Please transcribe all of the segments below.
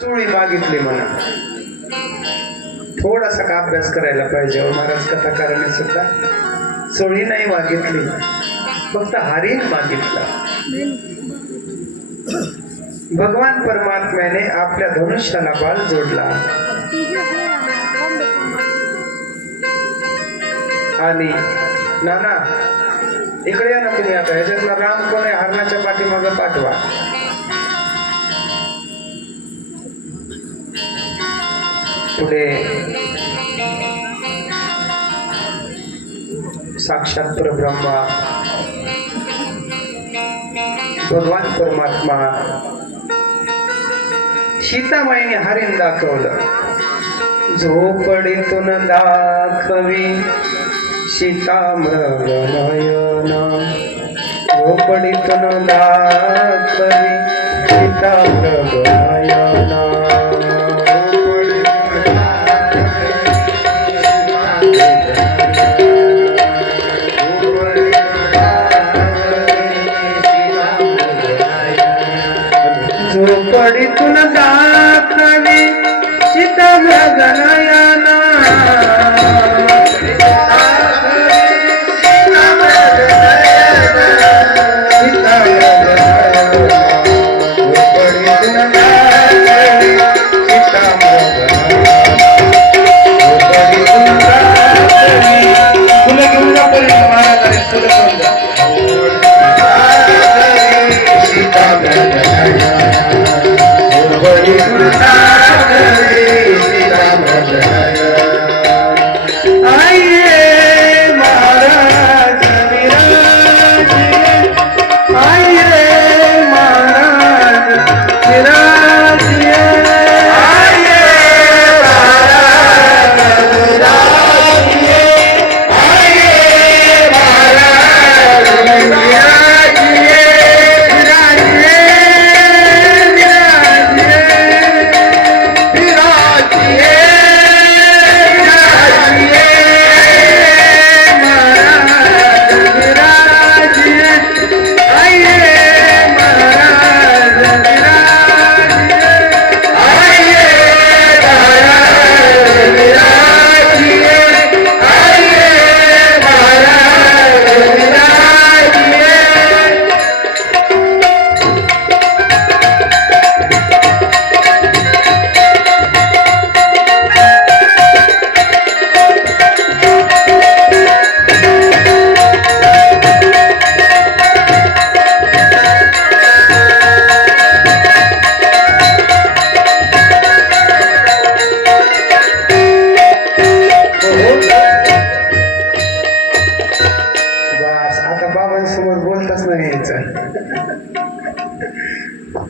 चोळी मागितली म्हणा. थोडासा का अभ्यास करायला पाहिजे. महाराज कथाकाराने सुद्धा चोळी नाही मागितली, फक्त हरिण मागितला. भगवान परमात्म्याने आपल्या धनुष्याला बाल जोडला आणि नाना इकडे या ना तुम्ही. आता ह्याच्यातला राम कोण आहे? हरणाच्या पाठीमागं पाठवा. पुढे साक्षात परब्रह्मा भगवान परमात्मा सीतामाईने हरिण दाखवलं. झोपडीतून दाखवी सीता मृग नयना, झोपडीतून दाखवी सीता मृग नयना. झोपडीतून दाखवी सीता मृग नयना,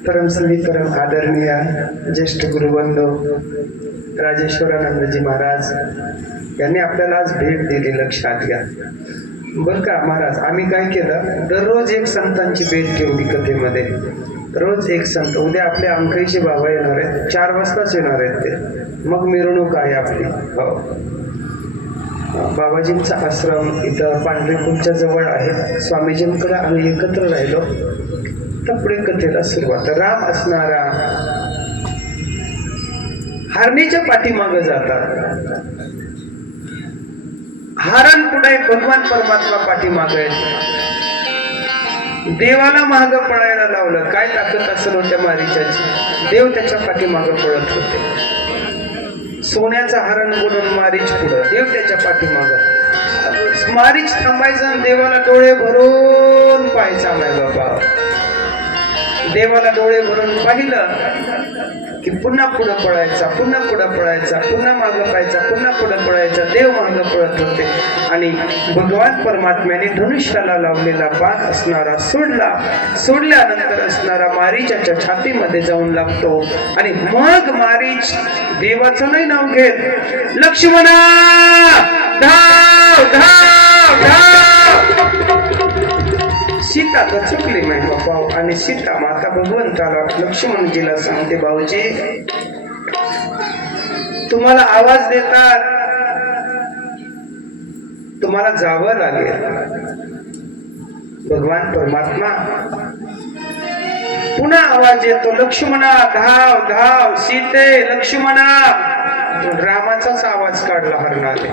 परमश्री परम आदरणीय ज्येष्ठ गुरुबंधू राजेश्वरानंदजी महाराज यांनी आपल्याला आज भेट दिली. लक्षात घ्या बर का महाराज. आम्ही काय केलं, दररोज एक संतांची भेट ठेवली कथेमध्ये. रोज एक संत. उद्या आपले अंकईचे बाबा येणार आहेत, 4 वाजताच येणार आहेत ते. मग मिरवणूक आहे आपली. हो, बाबाजींचा आश्रम इथं पांढरेपूरच्या जवळ आहे. स्वामीजींकडे आम्ही एकत्र राहिलो. तर पुढे कथेला सुरुवात. राम असणारा हरणीच्या पाठीमागे जातात. हरण पुढे भगवान परमात्मा पाठीमागे. देवाला माग पळायला लावलं. काय ताकद असेल होत्या मारीच्याची. देव त्याच्या पाठीमागे पळत होते. सोन्याचा हरण बनून मारीच पुढं, देव त्याच्या पाठीमाग. मारीच थांबायचा आणि देवाला डोळे भरून पाहायचा. नाही बाबा, देवाला डोळे भरून पाहिलं की पुन्हा पुढं पळायचा, पुन्हा पुढं पळायचा, पुन्हा मागं पाहायचा, पुन्हा पुढं पळायचा. देव मागं पळत होते. आणि भगवान परमात्म्याने धनुष्याला लावलेला बाण असणारा सोडला. सोडल्यानंतर असणारा मारीच्या छातीमध्ये जाऊन लागतो. आणि मग मारीच देवाचं नाही नाव घेत, लक्ष्मणा धाव धाव धाव. सीता तर चुकली नाही बाबा. आणि सीता माता भगवंताला लक्ष्मणजीला सांगते, भाऊजी तुम्हाला आवाज देतात, तुम्हाला जावं लागेल. भगवान परमात्मा पुन्हा आवाज येतो, लक्ष्मणा धाव धाव, सीते लक्ष्मणा. रामाचाच आवाज काढला हरणाने.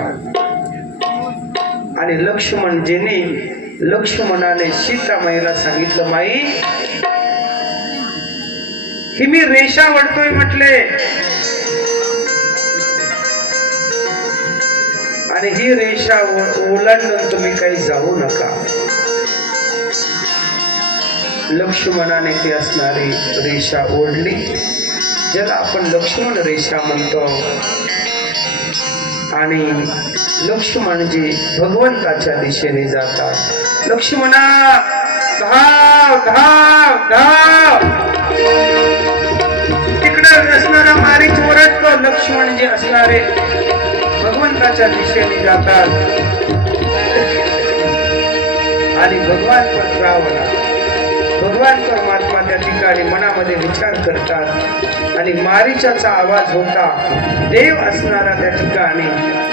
आणि लक्ष्मणाने सीतामाईला सांगितलं, माई ही मी रेषा वडतोय म्हटले, आणि ही रेषा ओलांडून तुम्ही काही जाऊ नका. लक्ष्मणाने ती असणारी रेषा ओढली, ज्याला आपण लक्ष्मण रेषा म्हणतो. आणि लक्ष्मणजी भगवंताच्या दिशेने जातात. लक्ष्मणा धाव धाव धाव. तिकडे असणारा मारीच ओरडतो, लक्ष्मणजी असणारे भगवंताच्या दिशेने जातात. आणि भगवान परमात्मा त्या ठिकाणी मनामध्ये विचार करतात. आणि मारीचाचा आवाज होता, देव असणारा त्या ठिकाणी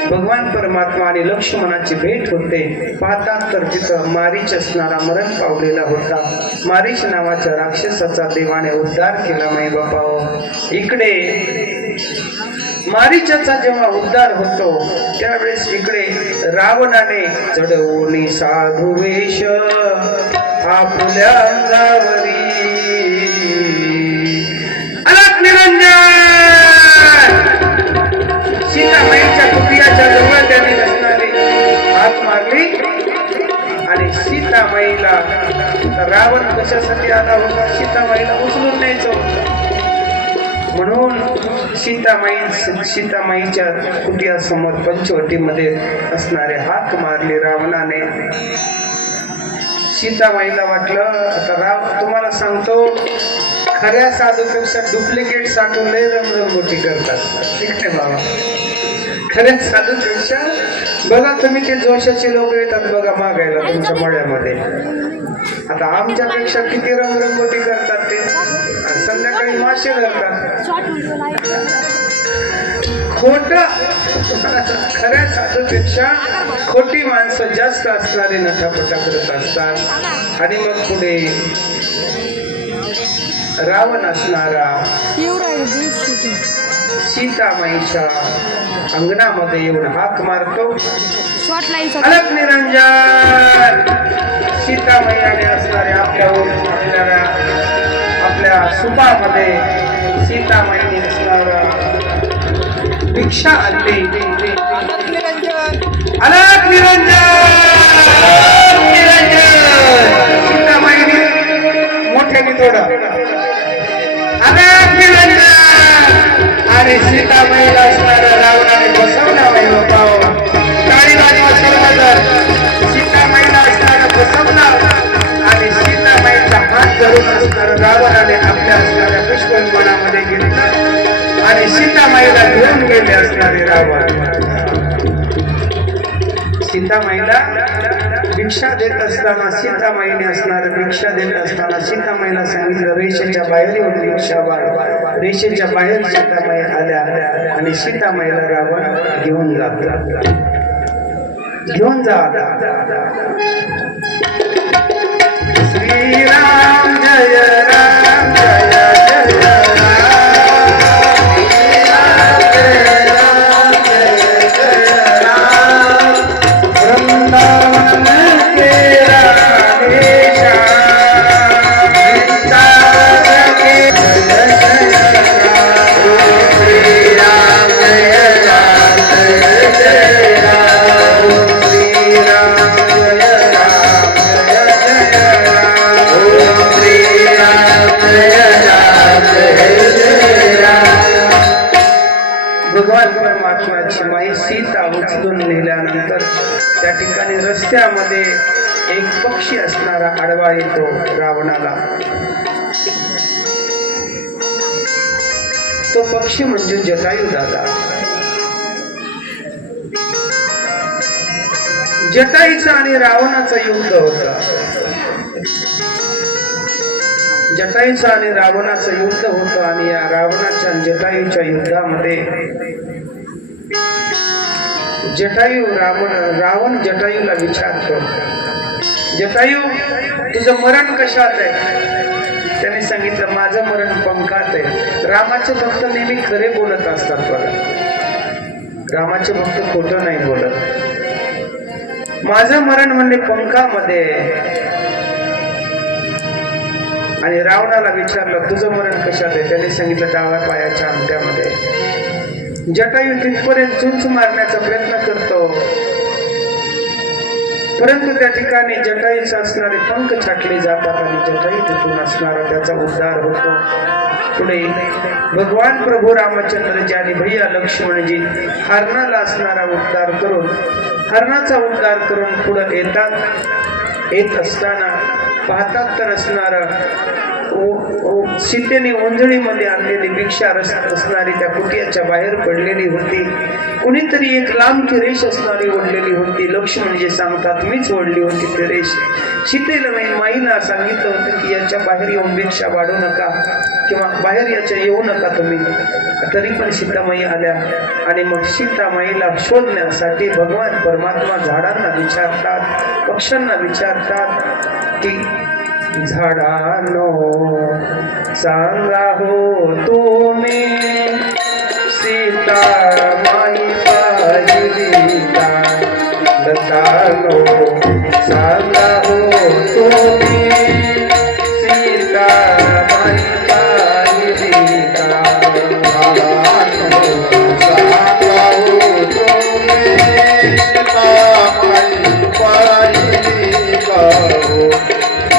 भगवान परमात्मा आणि लक्ष्मणाची भेट होते. पाहतात तर तिथं मारीच असणारा मरण पावलेला होता. मारीच नावाच्या राक्षसाचा देवाने उद्धार केला. माई बापा, इकडे मारीचाचा जेव्हा उद्धार होतो त्यावेळेस इकडे रावणाने चढवून साधू वेश आपल्या अंगावरी अलग निरंजन. सीतामाईच्या कुटियाच्या जवळ त्याने नसणारे हात मारली. आणि सीतामाईला रावण कशासाठी आला होता, सीतामाईला उचलून न्यायचं होतं. म्हणून सीतामाईच्या कुटियासमोर पंचवटीमध्ये असणारे हाक मारले रावणाने. सीतामाईला वाटलं, आता तुम्हाला सांगतो, खऱ्या साधूपेक्षा डुप्लिकेट साधू लय रंगरंगोटी करतात. ठीक आहे बाबा, खऱ्या साधूपेक्षा बघा तुम्ही ते जोशाचे लोक येतात बघा मागायला तुमच्या मळ्यामध्ये. आता आमच्यापेक्षा किती रंगरंगोटी करतात ते. संध्याकाळी मासे धरतात. खोट खऱ्या साधूपेक्षा खोटी माणसं जास्त असणारे नटापटा करत असतात. आणि मग पुढे रावण असणारा सीतामाईच्या अंगणामध्ये येऊन हाक मारतो, अलग निरंजन. सीतामाईने असणारे आपल्या सुपामध्ये सीतामाईने असणारा भिक्षा आणली. अलग निरंजन सीतामाईने मोठ्याने थोडं अलग निरंजन. आणि सीतामाईला असणारा रावणाने बसवला. माई बाबा, काळी वाजवा सर्वजण. सीतामाईला असणारा बसवला. आणि सीतामाईचा हात धरून असणारा रावणाने आपल्या असणाऱ्या पुष्पवनामध्ये घेतलं आणि सीतामाईला घेऊन गेले असणारे रावण. सीतामाईला भिक्षा देत असताना सीतामाईने असणारं भिक्षा देत असताना सीतामाईला सांगितलं, रेषेच्या बाहेर येऊन भिक्षा वाढ. रेषेच्या बाहेर सीतामाई आल्या आणि सीतामाईला रावण घेऊन जा. श्रीराम जय राम जय जय भगवान परमात्म्याची माई सीता उचलून नेल्यानंतर त्या ठिकाणी रस्त्यामध्ये एक पक्षी असणारा आडवा येतो रावणाला. तो पक्षी म्हणजे जटायू दादा. जटायूचं आणि रावणाचं युद्ध होतं. जटायूचं आणि रावणाचं युद्ध होतं. आणि या रावणाच्या जटायूच्या युद्धामध्ये रावण जटायूला विचारतो, जटायू तुझं मरण कशात आहे. त्याने सांगितलं माझं मरण पंखात आहे. रामाचे भक्त नेहमी खरे बोलत असतात बघा, रामाचे भक्त खोटं नाही बोलत. माझं मरण म्हणजे पंखामध्ये. आणि रावणाला विचारलं तुझं मरण कशात आहे? त्याने सांगितलं डाव्या पायाच्या अंगठ्यामध्ये. जटायू तिथपर्यंत चुंच मारण्याचा प्रयत्न करतो, परंतु त्या ठिकाणी जटायूचे असणारे पंख छाटले जातात आणि जटायू तिथून असणारा त्याचा उद्धार होतो. पुढे भगवान प्रभू रामचंद्रजी आणि भैया लक्ष्मणजी हरणाला असणारा उद्धार करून हरणाचा उद्धार करून पुढे येतात. येत असताना पाहतात तर असणारा सीतेने ओंजळीमध्ये आणलेली भिक्षा असणारी त्या कुटियाच्या बाहेर पडलेली होती. कुणीतरी एक लांबची रेष असणारी ओढलेली होती. लक्ष्मण जे सांगतात मीच ओढली होती ती रेष. सीतेला माईला सांगितलं होतं की याच्या बाहेर येऊन भिक्षा वाढू नका किंवा बाहेर याच्या येऊ नका तुम्ही. तरी पण सीतामाई आल्या आणि मग सीतामाईला शोधण्यासाठी भगवान परमात्मा झाडांना विचारतात, पक्ष्यांना विचारतात की झाडांनो सांगा हो तुम्ही सीता माई पाहिली का? लतानो सांगा हो तुम्ही सीता माई पाहिली का?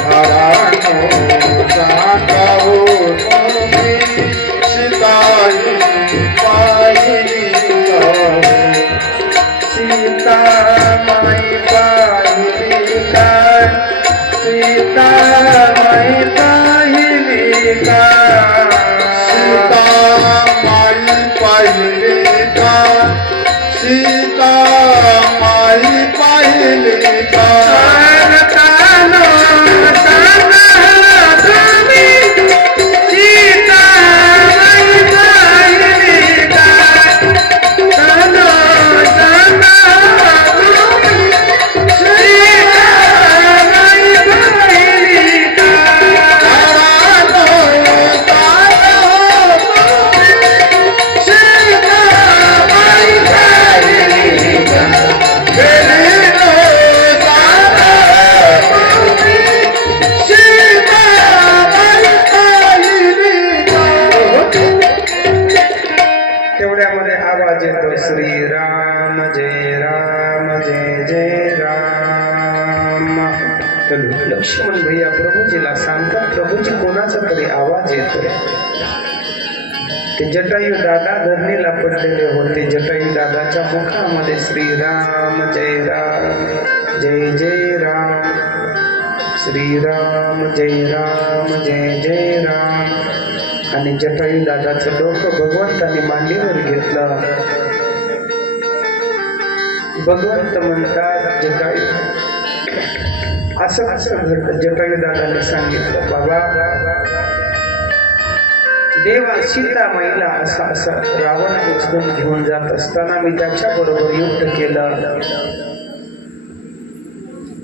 झाडांनो सांगा हो तुम्ही सीता माई पाहिली का? श्रीराम जय जय राम. लक्ष्मण भैया प्रभूजीला सांगतात प्रभूजी कोणाचा तरी आवाज येतोय. ते जटायू दादा धरणीला पडलेले होते. जटायू दादाच्या मुखामध्ये श्रीराम जय जय राम, श्रीराम जय जय राम. आणि जटायू दादाचं डोकं भगवंताने मांडीवर घेतलं. भगवंत म्हणतात जटायू असं घडलं. जटायू दादाने सांगितलं बाबा देवा सीतामाईला असं रावण उचलून घेऊन जात असताना मी त्याच्या बरोबर युद्ध केलं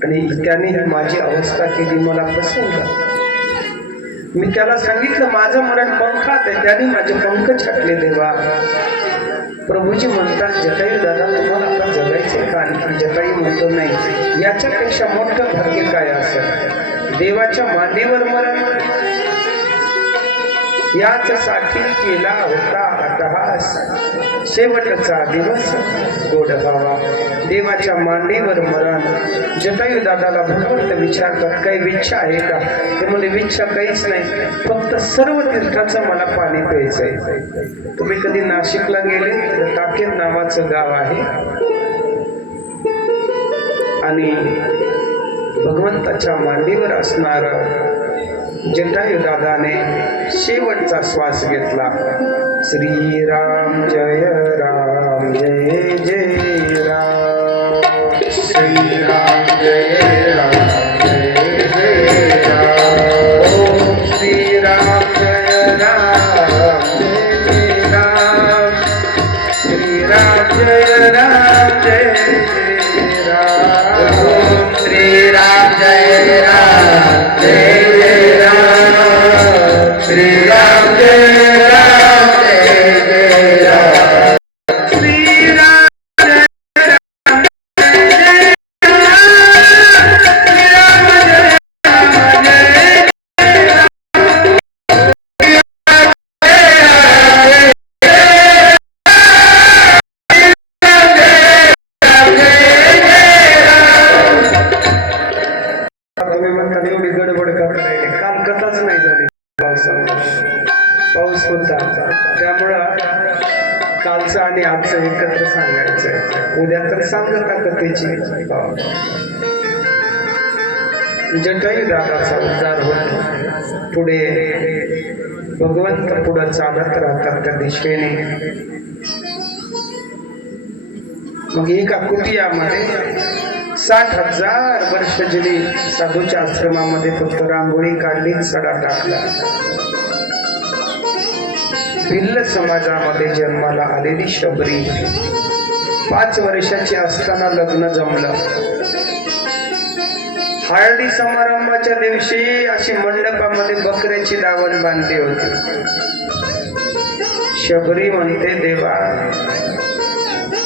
आणि त्याने माझी अवस्था केली, मला फसवलं. मी त्याला सांगितलं माझं मरण पंखात आहे, त्याने माझे पंख छाटले देवा. प्रभूजी म्हणतात जटायू दादा तुम्हाला आता जगायचे का? आणि जटायू म्हणतो नाही, याच्यापेक्षा मोठं भाग्य काय असेल? देवाच्या मांडीवर मरण याच्यासाठी केला होता अट्टहास. शेवटचा दिवस गोड व्हावा. देवाच्या मांडीवर मरण. जटायू दादाला भगवंत विचारतात काही इच्छा आहे का? ते म्हणे इच्छा काहीच नाही, फक्त सर्व तीर्थाचं मला पाणी प्यायचंय. तुम्ही कधी नाशिकला गेले तर टाकेर नावाचं गाव आहे आणि भगवंताच्या मांडीवर असणार जटायू दादाने शेवटचा श्वास घेतला. श्रीराम जय जय राम, श्रीराम जय जय राम. ओम श्रीराम जय जय राम, श्रीराम जय जय राम. ओम श्रीराम जय जय राम. होता, त्यामुळं कालचं आणि आजचं एकत्र सांगायचं. उद्या तर सांगता कथेची. जटायू दादाचा उद्धार होतो. पुढे भगवंत पुढे चालत राहतात त्या दिशेने. मग एका कुटियामध्ये 60,000 वर्ष जिने साधूच्या आश्रमामध्ये फक्त रांगोळी काढली, सडा टाकला. भिल्ल समाजामध्ये जन्माला आलेली शबरी 5 वर्षाची असताना लग्न जमलं. हळदी समारंभाच्या दिवशी अशी मंडपामध्ये बकऱ्याची दावण बांधली होती. शबरी म्हणते, देवा,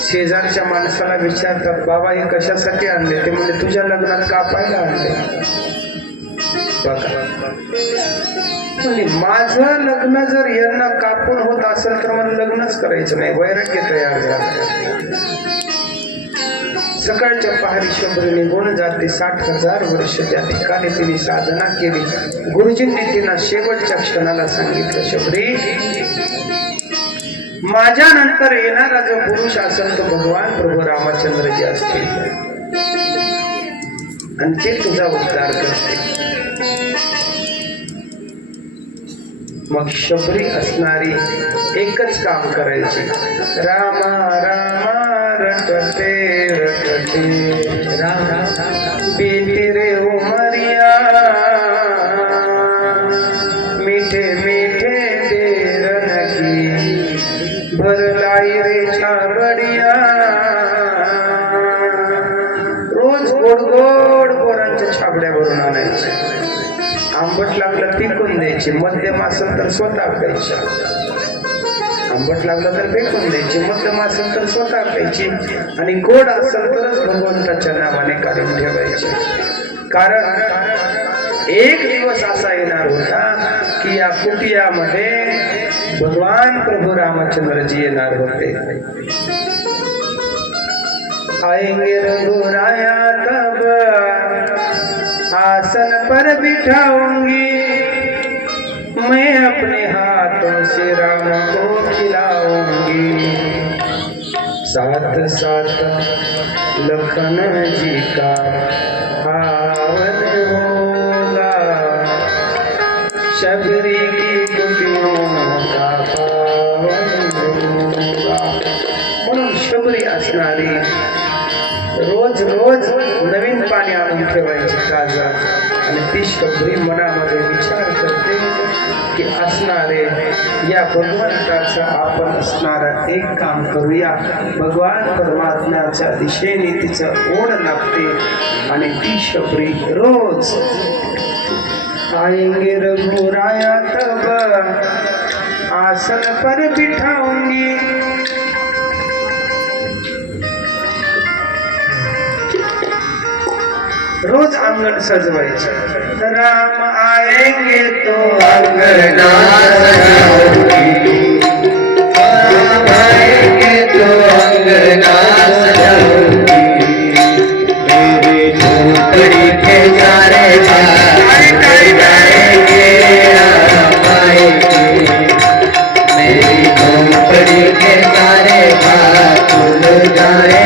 शेजारच्या माणसाला विचारतात, बाबा हे कशासाठी आणले? ते म्हणजे तुझ्या लग्नात कापायला आणले. बघा, म्हणजे माझं लग्न जर यांना कापून होत असेल तर मला लग्नच करायचं नाही. वैराग्य तयार झालं. सकाळच्या पहारी शबरी निघून जाते. 60,000 वर्ष त्या ठिकाणी तिने साधना केली. गुरुजींनी तिला शेवटच्या क्षणाला सांगितलं, शबरी, माझ्या नंतर येणारा जो पुरुष असेल तो भगवान प्रभू रामचंद्रजी असतील आणि ते तुझा उद्धार करते. मग शबरी असणारी एकच काम करायची, रामा रामा रटते रटते रामा बेटी रे उमरिया, मीठे मीठे देर नगी भरलाई रे छाबडिया. रोज गोड गोड पोरांच्या छाबड्या भरून आणायच्या. आंबट लागलं फेकून द्यायची, मध्यम असेल तर स्वतः खायची. आंबट लागलं तर फेकून द्यायची, मध्यम असेल तर स्वतः खायची आणि गोड असेल तरच भगवंताच्या नावाने काढून ठेवायची. कारण एक दिवस असा येणार होता की या कुटियामध्ये भगवान प्रभू रामचंद्रजी येणार होते. आएंगे रघुराया तब आसन पर बिठाऊंगी, मैं अपने हाथों से राम को खिलाऊंगी. साथ साथ लखन जी का आवन होगा, शबरी की कुटियों का पावन होगा. म्हणून शबरी असणारी रोज रोज नवीन पाणी आणून ठेवायची ताजा. आणि ती शबरी मनामध्ये विचार करते की असणारे या भगवंताचं आपण असणारं एक काम करूया. भगवान परमात्म्याच्या दिशेने तिचं ओढ लागते आणि ती शबरी रोज आएंगे रघुराया तब आसन पर बिठाऊंगी, रोज अंगण सजवायचं. राम आएंगे तो अंगना सजाऊंगी, राम आएंगे तो अंगना सजाऊंगी, मेरी झोपड़ी के सारे जाएंगे, राम आएंगे, मेरी झोपड़ी के सारे खुल जाए.